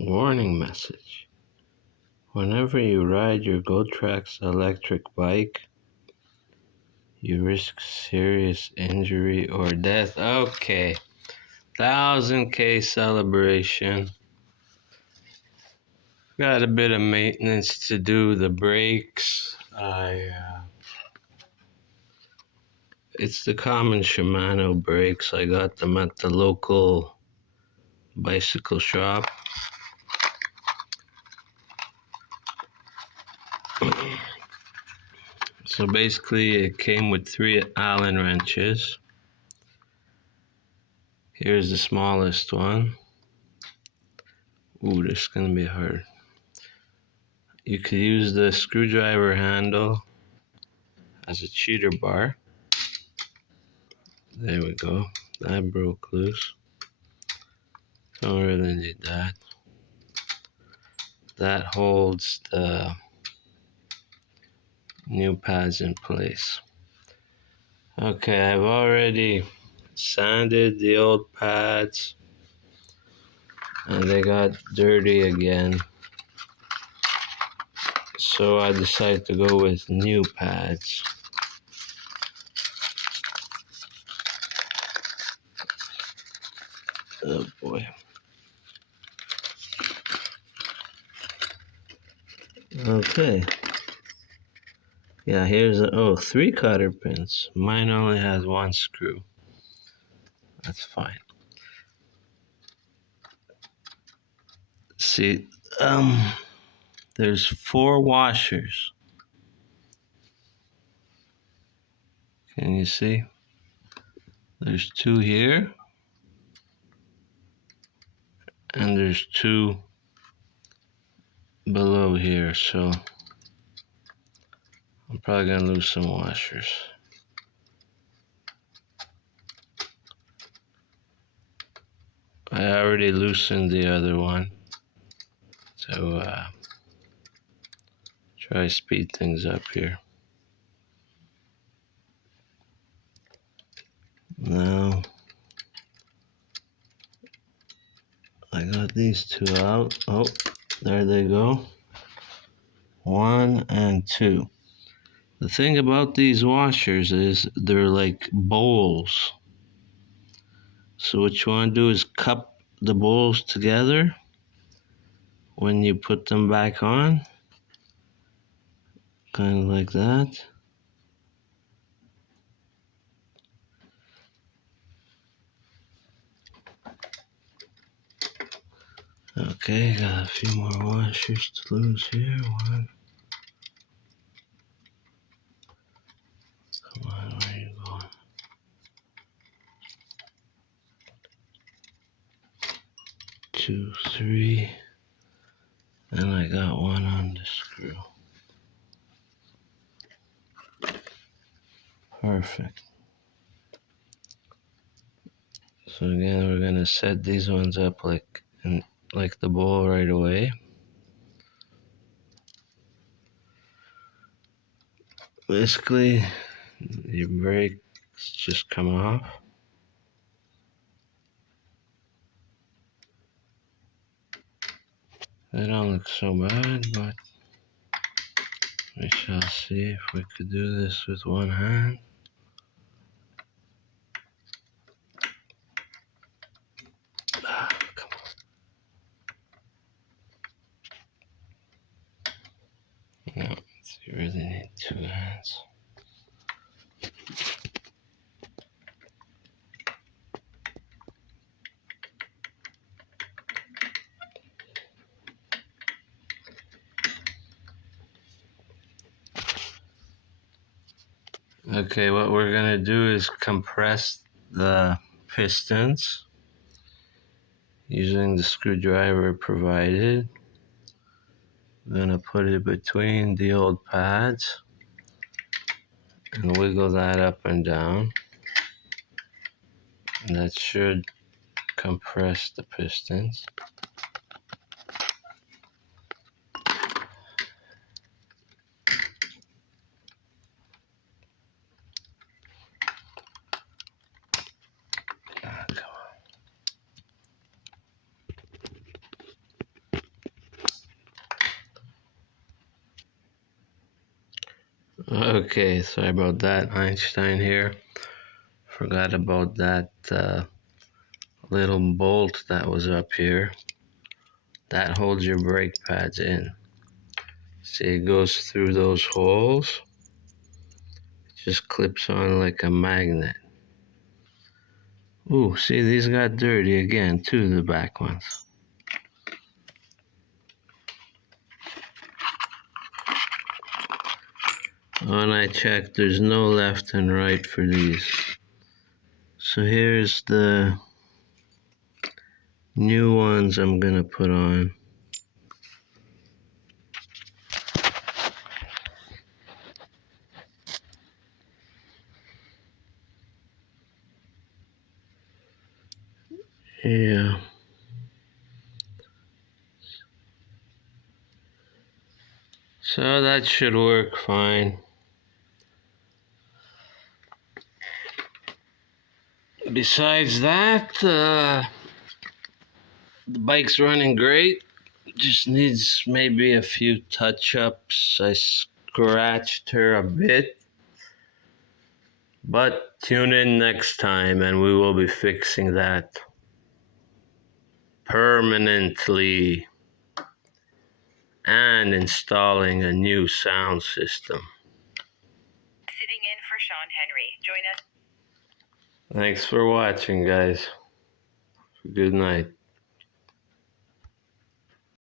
Warning message. Whenever you ride your gotrax electric bike, you risk serious injury or death. Okay. 1,000K celebration. Got a bit of maintenance to do. The brakes. It's the common Shimano brakes. I got them at the local bicycle shop. So basically it came with 3 Allen wrenches. Here's the smallest one. Ooh, this is gonna be hard. You could use the screwdriver handle as a cheater bar. There we go. That broke loose. Don't really need that. That holds the new pads in place. Okay, I've already sanded the old pads and they got dirty again. So I decided to go with new pads. Oh boy. Okay. Yeah, here's 3 cotter pins. Mine only has 1 screw. That's fine. See, there's 4 washers. Can you see? There's 2 here. And there's 2 below here, so I'm probably gonna lose some washers. I already loosened the other one, so try to speed things up here. Now I got these 2 out. Oh, there they go. 1 and 2. The thing about these washers is they're like bowls. So what you want to do is cup the bowls together when you put them back on. Kind of like that. Okay, got a few more washers to lose here. 1. Come on, where are you going? 2, 3. And I got 1 on the screw. Perfect. So again, we're gonna set these ones up like the bowl right away. Basically, your brakes just come off. They don't look so bad, but we shall see if we could do this with 1 hand. Come on. No, you really need 2 hands. Okay, what we're gonna do is compress the pistons using the screwdriver provided. I'm gonna put it between the old pads and wiggle that up and down. And that should compress the pistons. Okay, sorry about that, Einstein here. Forgot about that little bolt that was up here. That holds your brake pads in. See, it goes through those holes. It just clips on like a magnet. Ooh, see, these got dirty again too, the back ones. When I checked, there's no left and right for these. So here's the new ones I'm gonna put on. Yeah. So that should work fine. Besides that, the bike's running great. Just needs maybe a few touch-ups. I scratched her a bit. But tune in next time and we will be fixing that permanently and installing a new sound system. Sitting in for Sean Henry. Join us. Thanks for watching, guys. Good night.